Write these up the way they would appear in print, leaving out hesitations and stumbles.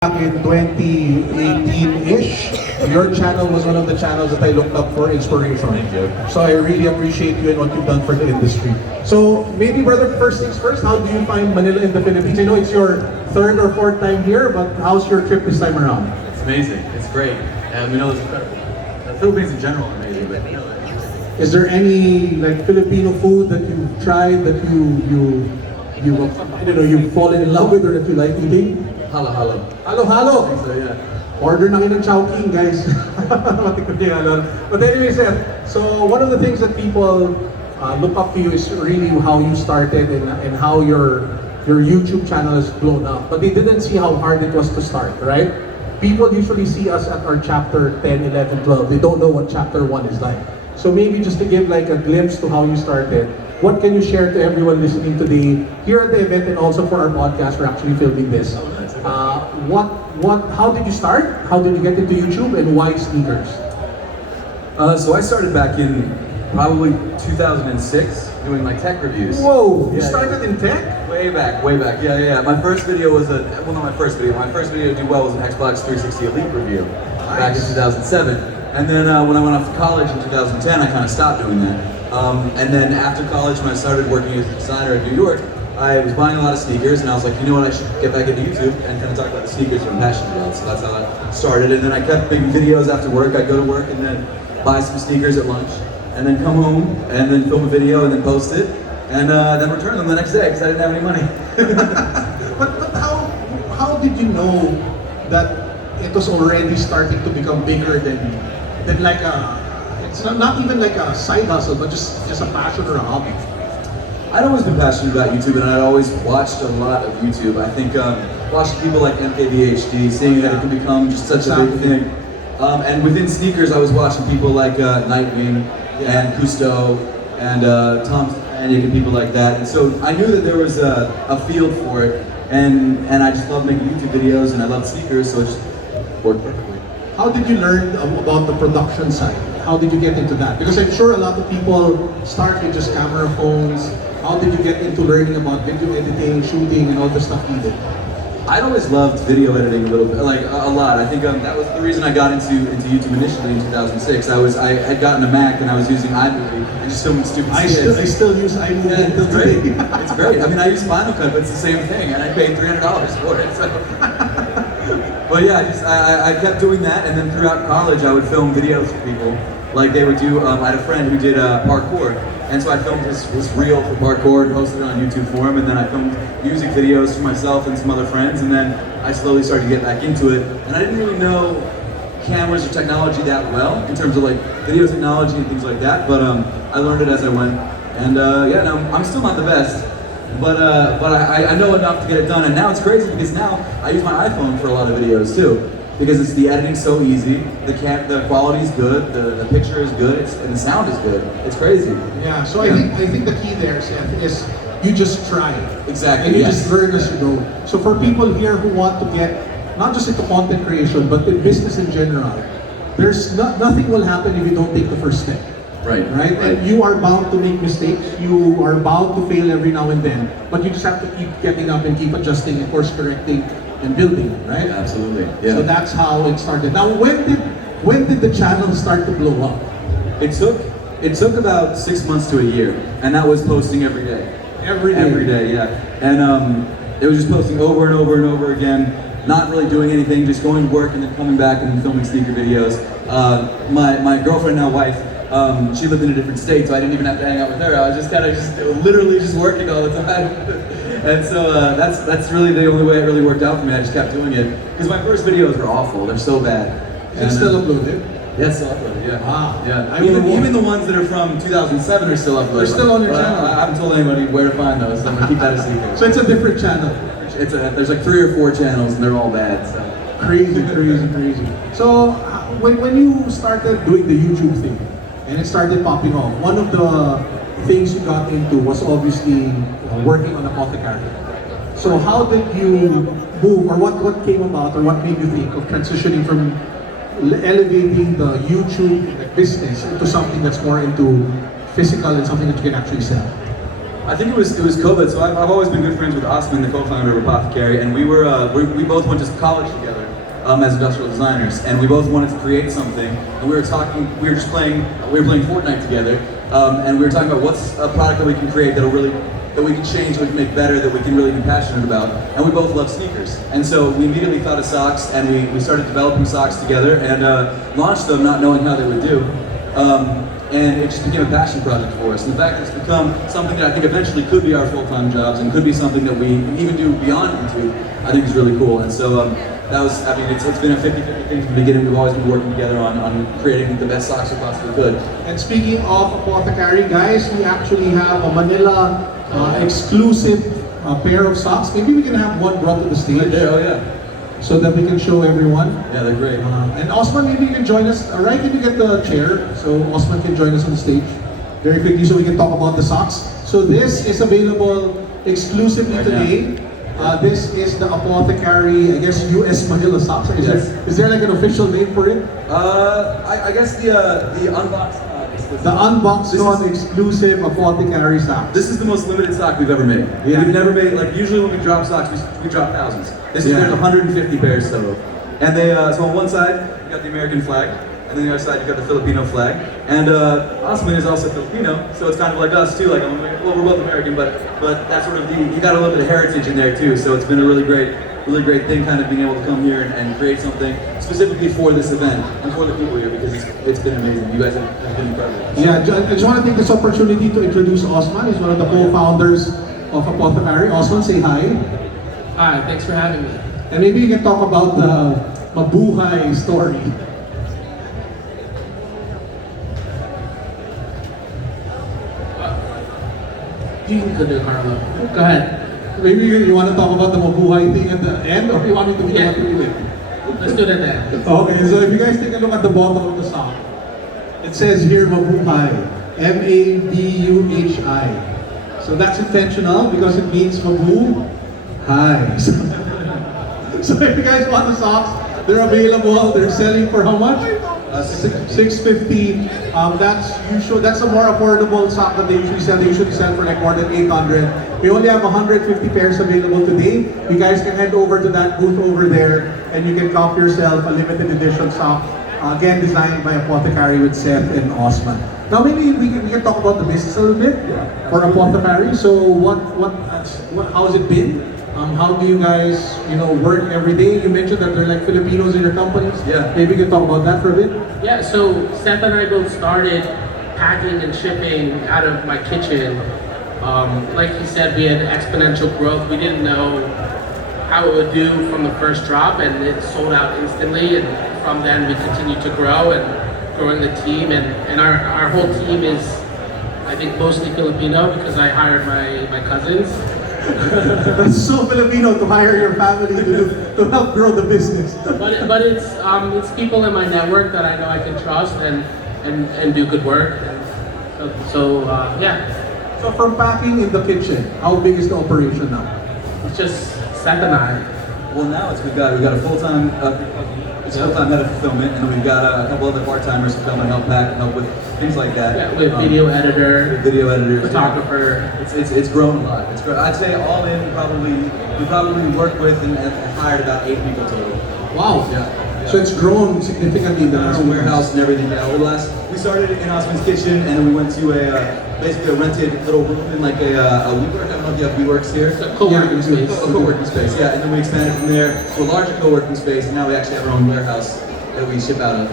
Back in 2018-ish, your channel was one of the channels that I looked up for inspiration. Thank you. So I really appreciate you and what you've done for the industry. So maybe brother, first things first, how do you find Manila in the Philippines? I know it's your third or fourth time here, but how's your trip this time around? It's amazing. It's great. And we know it's incredible. The Philippines in general are amazing, but Is there any like Filipino food that you've tried that you I don't know, you've fallen in love with or that you like eating? halo. Halo-halo! So yeah. Order na kayo ng Chowking, guys. Matikot yung halal. But anyway, Seth, so one of the things that people look up to you is really how you started and how your YouTube channel has blown up. But they didn't see how hard it was to start, right? People usually see us at our chapter 10, 11, 12. They don't know what chapter 1 is like. So maybe just to give like a glimpse to how you started, what can you share to everyone listening today here at the event and also for our podcast? We're actually filming this. How did you start? How did you get into YouTube and why sneakers? So I started back in probably 2006 doing my tech reviews. Whoa, you Yeah, started in tech? Way back. Yeah. My first video was not my first video. My first video to do well was an Xbox 360 Elite review back in 2007. And then when I went off to college in 2010, I kind of stopped doing that. And then after college, when I started working as a designer in New York, I was buying a lot of sneakers, and I was like, you know what, I should get back into YouTube and kind of talk about the sneakers I'm passionate about. So that's how I started. And then I kept making videos after work. I'd go to work and then buy some sneakers at lunch, and then come home and then film a video and then post it, and then return them the next day because I didn't have any money. but how did you know that it was already starting to become bigger than like it's not even like a side hustle, but just a passion or a hobby? I'd always been passionate about YouTube, and I'd always watched a lot of YouTube. I think watching people like MKBHD, seeing that it can become just such a big thing. And within sneakers, I was watching people like Nightwing and Cousteau and Tom and people like that. And so I knew that there was a field for it, and I just loved making YouTube videos, and I loved sneakers, so it just worked perfectly. How did you learn about the production side? How did you get into that? Because I'm sure a lot of people start with just camera phones. How did you get into learning about video editing, shooting, and all the stuff needed? I'd always loved video editing a little bit, like a lot. I think that was the reason I got into YouTube initially in 2006. I had gotten a Mac and I was using iMovie and just filming stupid skits. I still use iMovie until It's great. today. It's great. I mean, I use Final Cut, but it's the same thing, and I paid $300 for it. So. But yeah, I kept doing that, and then throughout college, I would film videos for people. Like they would do. I had a friend who did parkour, and so I filmed this reel for parkour and posted it on YouTube for him. And then I filmed music videos for myself and some other friends. And then I slowly started to get back into it. And I didn't really know cameras or technology that well in terms of like video technology and things like that. But I learned it as I went. And yeah, no, I'm still not the best. But I know enough to get it done. And now it's crazy because now I use my iPhone for a lot of videos too. Because the editing's so easy, the quality's good, the picture is good, and the sound is good. It's crazy. Yeah, so I think the key there, Seth, is you just try. Exactly. And you just learn as you go. So for people here who want to get not just into content creation, but in business in general, there's nothing will happen if you don't take the first step. Right. And you are bound to make mistakes. You are bound to fail every now and then. But you just have to keep getting up and keep adjusting and course correcting and building, right? Absolutely. Yeah. So that's how it started. Now, when did the channel start to blow up? It took about 6 months to a year, and that was posting every day. Every day. Every day, yeah. And it was just posting over and over and over again, not really doing anything, just going to work and then coming back and filming sneaker videos. My girlfriend, now wife, she lived in a different state, so I didn't even have to hang out with her. I was just literally just working all the time. And so that's really the only way it really worked out for me. I just kept doing it. Because my first videos were awful. They're so bad. Is it still uploaded? Yeah, it's still uploaded, yeah. Wow. Yeah. Even the ones that are from 2007 are still uploaded. They're still on your channel. I haven't told anybody where to find those, so I'm going to keep that a secret. So it's a different channel. There's like 3 or 4 channels, and they're all bad. So. Crazy. So when you started doing the YouTube thing, and it started popping off, one of the things you got into was obviously working on Apothecary. So how did you move, or what came about, or what made you think of transitioning from elevating the YouTube business into something that's more into physical and something that you can actually sell? I think it was COVID. So I've always been good friends with Osman, the co-founder of Apothecary, and we both went to college together. as industrial designers, and we both wanted to create something. And we were playing Fortnite together, and we were talking about what's a product that we can create that we can change, that we can make better, that we can really be passionate about. And we both love sneakers, and so we immediately thought of socks, and we started developing socks together and launched them, not knowing how they would do. And it just became a passion project for us. And the fact that it's become something that I think eventually could be our full-time jobs and could be something that we even do beyond into, I think is really cool. And so it's been a 50-50 thing from the beginning. We've always been working together on creating the best socks we possibly could. And speaking of Apothecary, guys, we actually have a Manila exclusive pair of socks. Maybe we can have one brought to the stage. Right there, oh yeah. So that we can show everyone. Yeah, they're great. And Osman, maybe you can join us. Right, can you get the chair? So Osman can join us on the stage very quickly so we can talk about the socks. So this is available exclusively Right today. This is the Apothecary, I guess, US Manila socks. Is there like an official name for it? I guess the unboxcon. The unboxcon exclusive Apothecary socks. This is the most limited sock we've ever made. Yeah. We've never made, like usually when we drop socks, we drop thousands. There's 150 pairs total. And so on one side, you got the American flag, and then the other side, you got the Filipino flag. And Osman is also Filipino, so it's kind of like us too. Like, well, we're both American, but that's sort of you got a little bit of heritage in there too. So it's been a really great thing, kind of being able to come here and create something specifically for this event and for the people here, because it's been amazing. You guys have been incredible. Yeah, I just want to take this opportunity to introduce Osman. He's one of the co-founders of Apothecary. Osman, say hi. Hi, thanks for having me. And maybe you can talk about the mabuhay story. You can do Carlo. Go ahead. Maybe you want to talk about the mabuhay thing at the end, or you want me to Yeah. read it? Let's do that then. Okay, so if you guys take a look at the bottom of the sock, it says here mabuhay, M-A-B-U-H-I. So that's intentional because it means mabuhay. So if you guys want the socks, they're available. They're selling for how much? $650. That's a more affordable sock that they usually sell. They usually sell for like more than 800. We only have 150 pairs available today. You guys can head over to that booth over there and you can cop yourself a limited edition sock. Again, designed by Apothecary with Seth and Osman. Now maybe we can talk about the business a little bit for Apothecary. So how's it been? How do you guys, work every day? You mentioned that there are like Filipinos in your companies. Yeah. Maybe you can talk about that for a bit. Yeah, so Seth and I both started packing and shipping out of my kitchen. Like he said, we had exponential growth. We didn't know how it would do from the first drop, and it sold out instantly. And from then, we continued to grow and growing the team. And our whole team is, I think, mostly Filipino because I hired my cousins. That's so Filipino to hire your family to help grow the business. But it's people in my network that I know I can trust and do good work. So yeah. So from packing in the kitchen, how big is the operation now? It's just Seth and I. Well, now we've got a full-time head of fulfillment, and then we've got a couple other part-timers who come and help pack and help with things like that. Yeah, with video editor, photographer. It's grown a lot. I'd say all in, we probably worked with and hired about 8 people total. Wow. Yeah. So it's grown significantly in the last Our few warehouse months. and everything. We started in Osman's kitchen, and then we went to basically a rented little room in like a WeWork. I don't know if you have WeWorks here. It's a co-working space. A co-working space, yeah. And then we expanded from there to a larger co-working space, and now we actually have our own warehouse that we ship out of.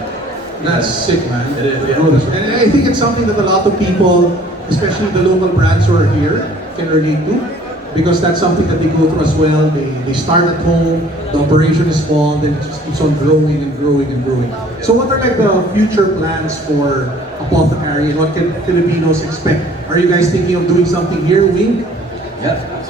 That's sick, man. It is, yeah. And I think it's something that a lot of people, especially the local brands who are here, can relate to. Because that's something that they go through as well. They start at home, the operation is small, then it just keeps on growing and growing and growing. So what are like the future plans for Apothecary and what can Filipinos expect? Are you guys thinking of doing something here, Wink?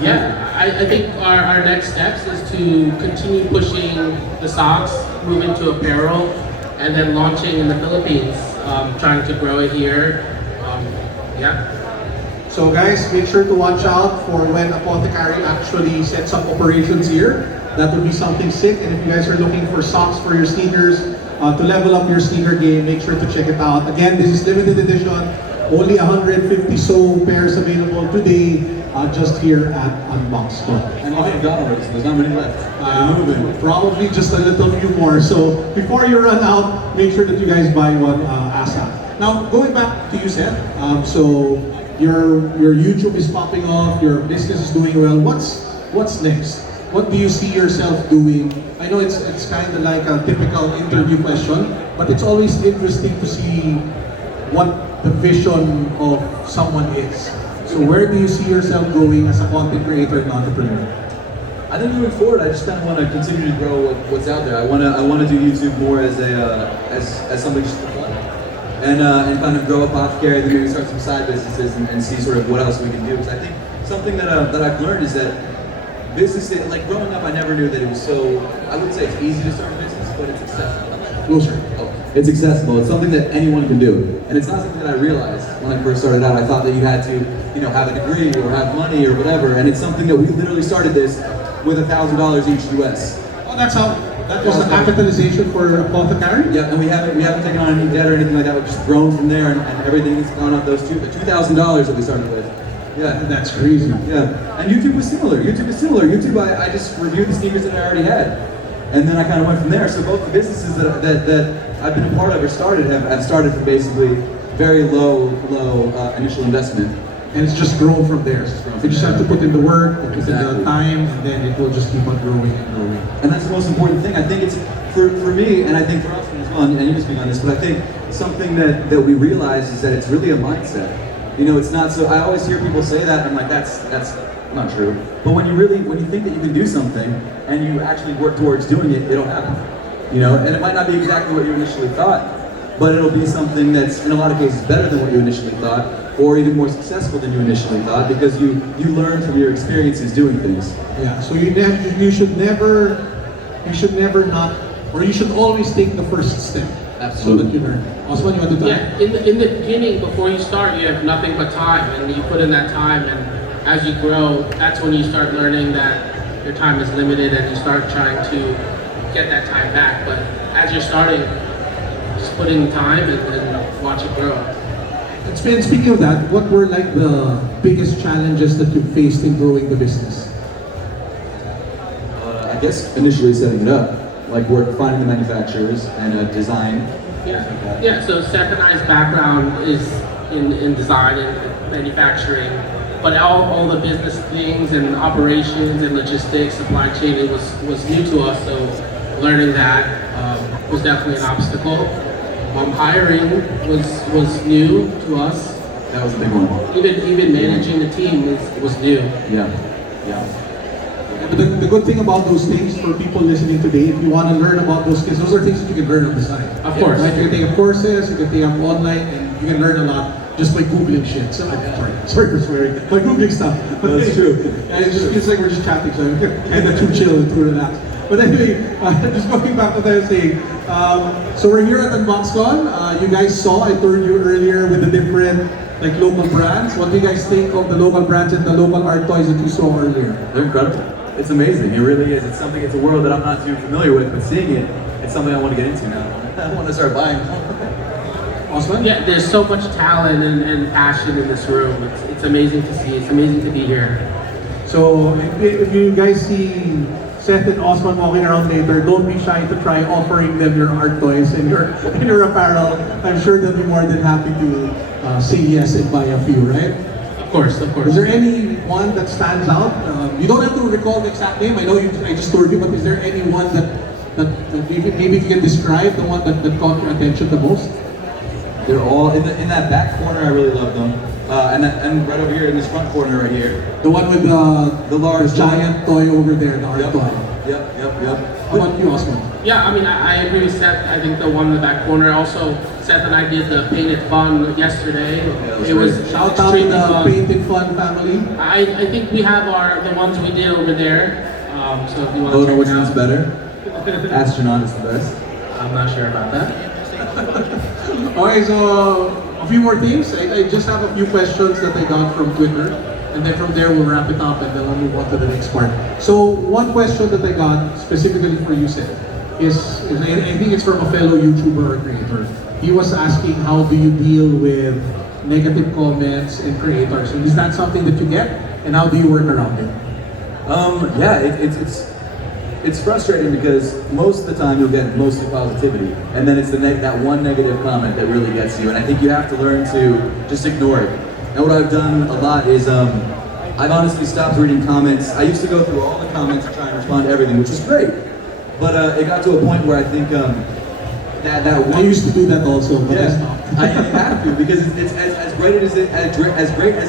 Yeah, I think our next steps is to continue pushing the socks, move into apparel, and then launching in the Philippines, trying to grow it here. Yeah. So guys, make sure to watch out for when Apothecary actually sets up operations here. That would be something sick. And if you guys are looking for socks for your sneakers, to level up your sneaker game, make sure to check it out. Again, this is limited edition. Only 150 so pairs available today, just here at unboxcon. I'm gone already, so there's not many left. Moving. Probably just a little few more. So before you run out, make sure that you guys buy one ASAP. Now, going back to you, Seth. So your YouTube is popping off, your business is doing well. What's next? What do you see yourself doing? I know it's kind of like a typical interview question, but it's always interesting to see what the vision of someone is. So where do you see yourself going as a content creator and entrepreneur? I think moving forward, I just kind of want to continue to grow what's out there. I want to do YouTube more as as something just for fun, and kind of grow up off carry, then maybe start some side businesses and see sort of what else we can do. Because I think something that I've learned is that business, like growing up, I never knew that it was so. I wouldn't say it's easy to start a business, but it's accessible. Closer. It's accessible. It's something that anyone can do, and it's not something that I realized when I first started out. I thought that you had to, have a degree or have money or whatever, and it's something that we literally started this with $1,000 each US. Oh, that was the capitalization for Apothecary? Yeah, and we haven't taken on any debt or anything like that. We've just grown from there, and everything has gone up those $2,000 that we started with. Yeah, that's crazy. Yeah, and YouTube was similar. YouTube, I just reviewed the sneakers that I already had, and then I kind of went from there. So both the businesses that I've been a part of or started have started from basically very low initial investment. And it's just grown from there. You just have to put in the work, put in the time, and then it will just keep on growing and growing. And that's the most important thing. I think it's, for me, and I think for us as well, and you can speak on this, but I think something that we realize is that it's really a mindset. It's not so, I always hear people say that, and I'm like, that's not true. But when you think that you can do something, and you actually work towards doing it, it'll happen. And it might not be exactly what you initially thought, but it'll be something that's, in a lot of cases, better than what you initially thought, or even more successful than you initially thought, because you learn from your experiences doing things. Yeah, so you should never not, or you should always take the first step. Absolutely. So that you learn. Osman, you want to talk? Yeah, in the beginning, before you start, you have nothing but time, and you put in that time, and as you grow, that's when you start learning that your time is limited, and you start trying to get that time back. But as you're starting, just put in time and watch it grow. And speaking of that, what were like the biggest challenges that you faced in growing the business? I guess initially setting it up, like finding the manufacturers and design. Yeah. So Seth and I's background is in design and manufacturing, but all the business things and operations and logistics, supply chain, it was new to us. So learning that was definitely an obstacle. Hiring was new to us. That was a big one. Even managing the team was new. Yeah. But the good thing about those things for people listening today, if you want to learn about those things, those are things that you can learn on the side. Of course. Right? You can take up courses, you can take up online, and you can learn a lot just by Googling shit. So, sorry for swearing, by Googling stuff. But that's true. And it just feels like we're just chatting, so I'm kind of too chill and too relaxed. But anyway, just going back to what I was saying. So we're here at unboxcon. You guys saw, I told you earlier, with the different local brands. What do you guys think of the local brands and the local art toys that you saw earlier? They're incredible. It's amazing. It really is. It's a world that I'm not too familiar with, but seeing it, it's something I want to get into now. I want to start buying. Osman? Yeah, there's so much talent and passion in this room. It's amazing to see. It's amazing to be here. So if you guys see Seth and Osman walking around later, don't be shy to try offering them your art toys and your apparel. I'm sure they'll be more than happy to say yes and buy a few, right? Of course. Is there any one that stands out? You don't have to recall the exact name. I know I just told you, but is there any one that maybe if you can describe the one that caught your attention the most? They're all in that back corner. I really love them, and right over here in this front corner right here. The one with the large giant toy over there, the art toy. Yep. How about you, Osman? Yeah, I mean, I agree with Seth. I think the one in the back corner. Also, Seth and I did the Painted Fun yesterday. Yeah, it was shout out to the Painted Fun family. I think we have the ones we did over there. So if you want Oh, to no, check which it one's out. better? Astronaut is the best. I'm not sure about that. Okay, so a few more things. I just have a few questions that I got from Twitter, and then from there we'll wrap it up and then we'll move on to the next part. So one question that I got specifically for you, Seth, is I think it's from a fellow YouTuber or creator. He was asking, how do you deal with negative comments and creators? And is that something that you get? And how do you work around it? Yeah, it's frustrating because most of the time you'll get mostly positivity, and then it's that one negative comment that really gets you, and I think you have to learn to just ignore it. And what I've done a lot is I've honestly stopped reading comments. I used to go through all the comments and try and respond to everything, which is great, but it got to a point where I think that one, I used to do that also, but I stopped. I have to, because it's as great as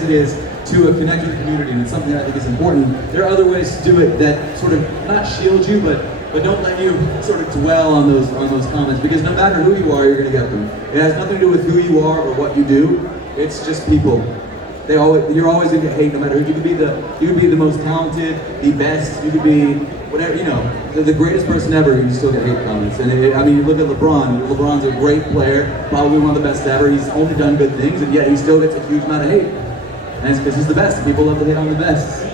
it is to connect with the community, and it's something that I think is important. There are other ways to do it that sort of not shield you, but don't let you sort of dwell on those comments, because no matter who you are, you're going to get them. It has nothing to do with who you are or what you do. It's just people. You're always going to get hate, no matter who. You could be the most talented, the best. You could be whatever, the greatest person ever. You still get hate comments. And I mean, you look at LeBron. LeBron's a great player, probably one of the best ever. He's only done good things, and yet he still gets a huge amount of hate. And it's because he's the best, and people love to hate on the best.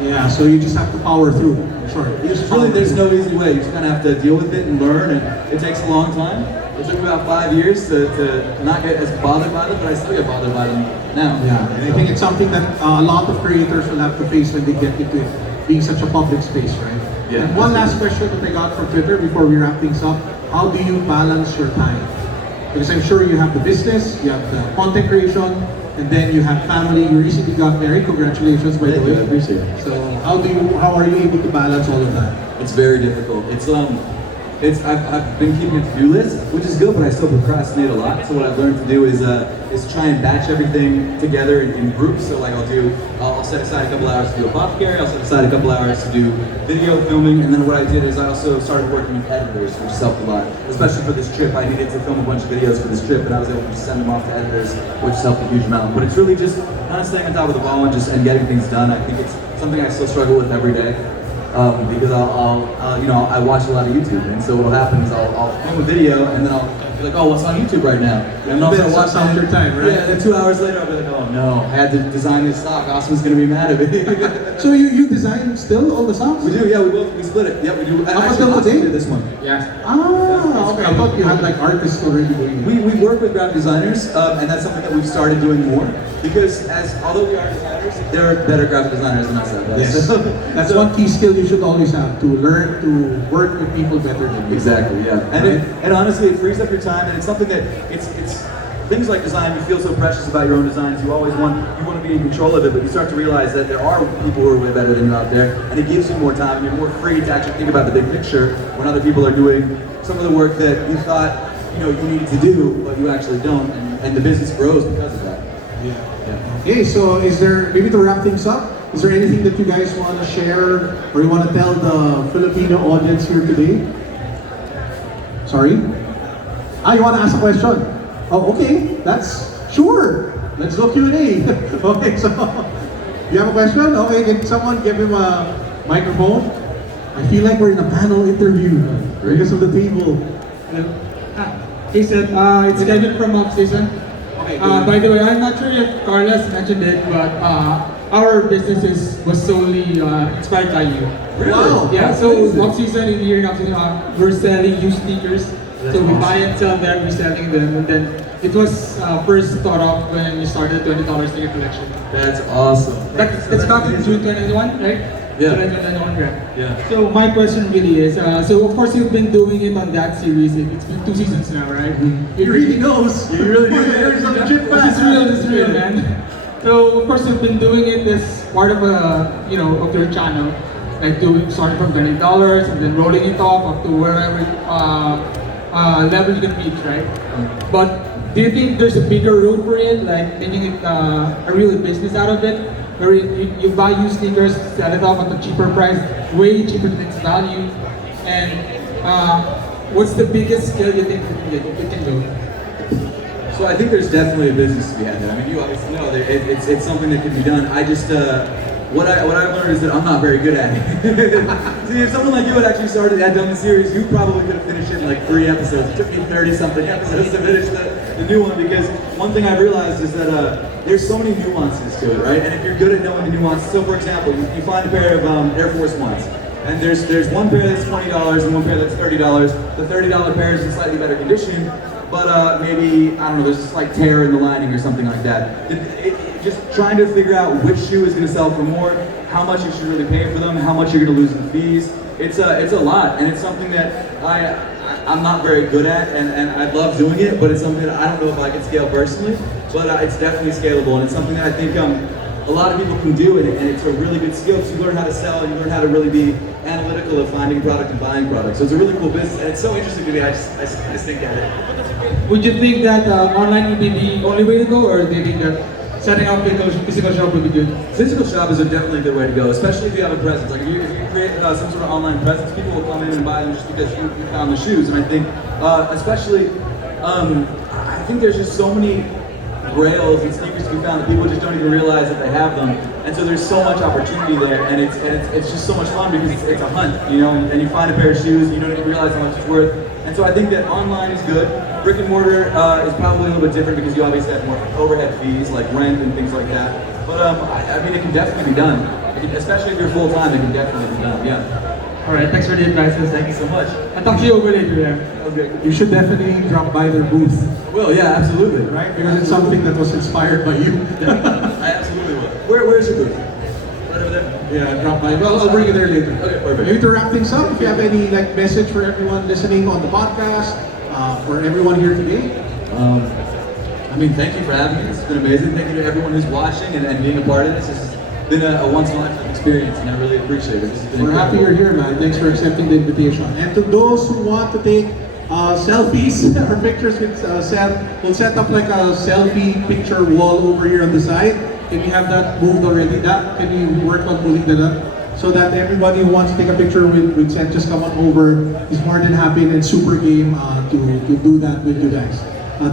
Yeah, so you just have to power through. Sure. There's no easy way. You just kind of have to deal with it and learn, and it takes a long time. It took me about 5 years to not get as bothered by them, but I still get bothered by them now. Yeah, and I think it's something that a lot of creators will have to face when they get into it, being such a public space, right? Yeah. And one last question that I got from Twitter before we wrap things up: how do you balance your time? Because I'm sure you have the business, you have the content creation, and then you have family. You recently got married. Congratulations, by the way. I appreciate it. So how are you able to balance all of that? It's very difficult. I've been keeping a to-do list, which is good, but I still procrastinate a lot. So what I've learned to do is try and batch everything together in groups. So like I'll set aside a couple hours to do apothecary, I'll set aside a couple hours to do video filming, and then what I did is I also started working with editors, which helped a lot. Especially for this trip, I needed to film a bunch of videos for this trip, and I was able to send them off to editors, which helped a huge amount. But it's really just kind of staying on top of the ball and getting things done. I think it's something I still struggle with every day. Because I watch a lot of YouTube, and so what'll happen is I'll film a video, and then I'll be like, oh, what's on YouTube right now? And I'll That sounds your time, right? Yeah, then 2 hours later I'll be like, oh no, I had to design this sock. Austin's gonna be mad at me. So you design still all the socks? We do, yeah, we split it. Yeah, we do. Up until today? Did this one. Yes. Ah, okay. I thought you had like artists already doing it. We work with graphic designers, and that's something that we've started doing more. Because although we are designers, there are better graphic designers than us. Yes. That's one key skill you should always have, to learn to work with people better than you. Exactly, yeah. And honestly, it frees up your time, and it's something that it's things like design. You feel so precious about your own designs. You want to be in control of it, but you start to realize that there are people who are way better than you out there, and it gives you more time, and you're more free to actually think about the big picture when other people are doing some of the work that you thought you needed to do, but you actually don't, and the business grows because of that. Yeah. Okay, so is there, maybe to wrap things up, is there anything that you guys want to share or you want to tell the Filipino audience here today? Sorry? You want to ask a question? Oh, okay, sure. Let's go Q&A. Okay, so, you have a question? Okay, can someone give him a microphone? I feel like we're in a panel interview because of the table. Hey Seth, it's Kevin from off-season. Okay, By the way, I'm not sure if Carlos mentioned it, but our business was solely inspired by you. Really? Wow. Yeah, so off-season, in year off-season, we're selling used sneakers. So we buy and sell them, we're selling them, and then it was first thought of when we started the $20 sneaker collection. That's awesome. That's back in June 2021, right? Yeah. 2021, right? Yeah. So my question really is, so of course you've been doing it on that series. It's been 2 seasons now, right? He really knows. You really do. There's a legit fan. This is real, man. So of course you've been doing it as part of of your channel, like starting from $20 and then rolling it off up to wherever level you can reach, right? But do you think there's a bigger road for it, like making it a real business out of it? Where you buy used sneakers, sell it off at a cheaper price, way cheaper than its value, and what's the biggest scale you think you can do? So I think there's definitely a business to be had there. I mean, you obviously know that it's something that can be done. I just what I've learned is that I'm not very good at it. See, if someone like you had done the series, you probably could have finished it in like 3 episodes. It took me 30-something episodes to finish the new one, because one thing I've realized is that there's so many nuances to it, right? And if you're good at knowing the nuances, so for example, you find a pair of Air Force Ones, and there's one pair that's $20 and one pair that's $30. The $30 pair is in slightly better condition, but maybe, I don't know, there's a slight tear in the lining or something like that. just trying to figure out which shoe is going to sell for more, how much you should really pay for them, how much you're going to lose in fees. It's a lot, and it's something that I'm not very good at, and I love doing it, but it's something that I don't know if I can scale personally, but it's definitely scalable, and it's something that I think a lot of people can do, and it's a really good skill because you learn how to sell, and you learn how to really be analytical of finding product and buying product. So it's a really cool business, and it's so interesting to me. I just think at it. Would you think that online would be the only way to go, or do you think that setting up physical shop would be good? Physical shop is definitely a good way to go, especially if you have a presence. Like if you create some sort of online presence, people will come in and buy them just because you found the shoes. And I think, especially, I think there's just so many grails and sneakers to be found that people just don't even realize that they have them. And so there's so much opportunity there, and it's just so much fun because it's a hunt, you know. And you find a pair of shoes, and you don't even realize how much it's worth. And so I think that online is good. Brick and mortar is probably a little bit different because you obviously have more overhead fees like rent and things like that. But I mean, it can definitely be done. Especially if you're full time, it can definitely be done. Yeah. All right, thanks for the advice. Thank you so much. I'll talk to you over later. Yeah. Okay. You should definitely drop by their booth, Well, yeah, absolutely. right? Because it's something that was inspired by you. I absolutely will. Where's your booth? Right over there. Yeah, drop by. Well, I'll bring you there later. Okay, perfect. Maybe to wrap things up, if you have any like message for everyone listening on the podcast, for everyone here today. I mean, thank you for having me. It's been amazing. Thank you to everyone who's watching and being a part of this. This has been a once-in-a-lifetime experience, and I really appreciate it. This has been We're happy you're here, man. Thanks for accepting the invitation. And to those who want to take selfies or pictures with Seth, we'll set up like a selfie picture wall over here on the side. Can you have that moved already? Can you work on pulling that up? So that everybody who wants to take a picture with Seth, just come on over. He's more than happy and super game to do that with you guys.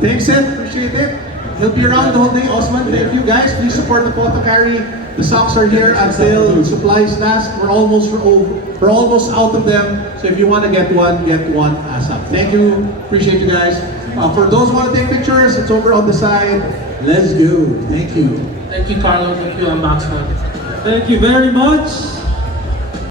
Thanks, Seth. Appreciate it. He'll be around the whole day. Osman, thank you guys. Please support the Apothecary. The socks are here until supplies last. We're almost out of them. So if you want to get one ASAP. Thank you. Appreciate you guys. For those who want to take pictures, it's over on the side. Let's go. Thank you. Thank you, Carlo. Thank you, unboxcon. Thank you very much.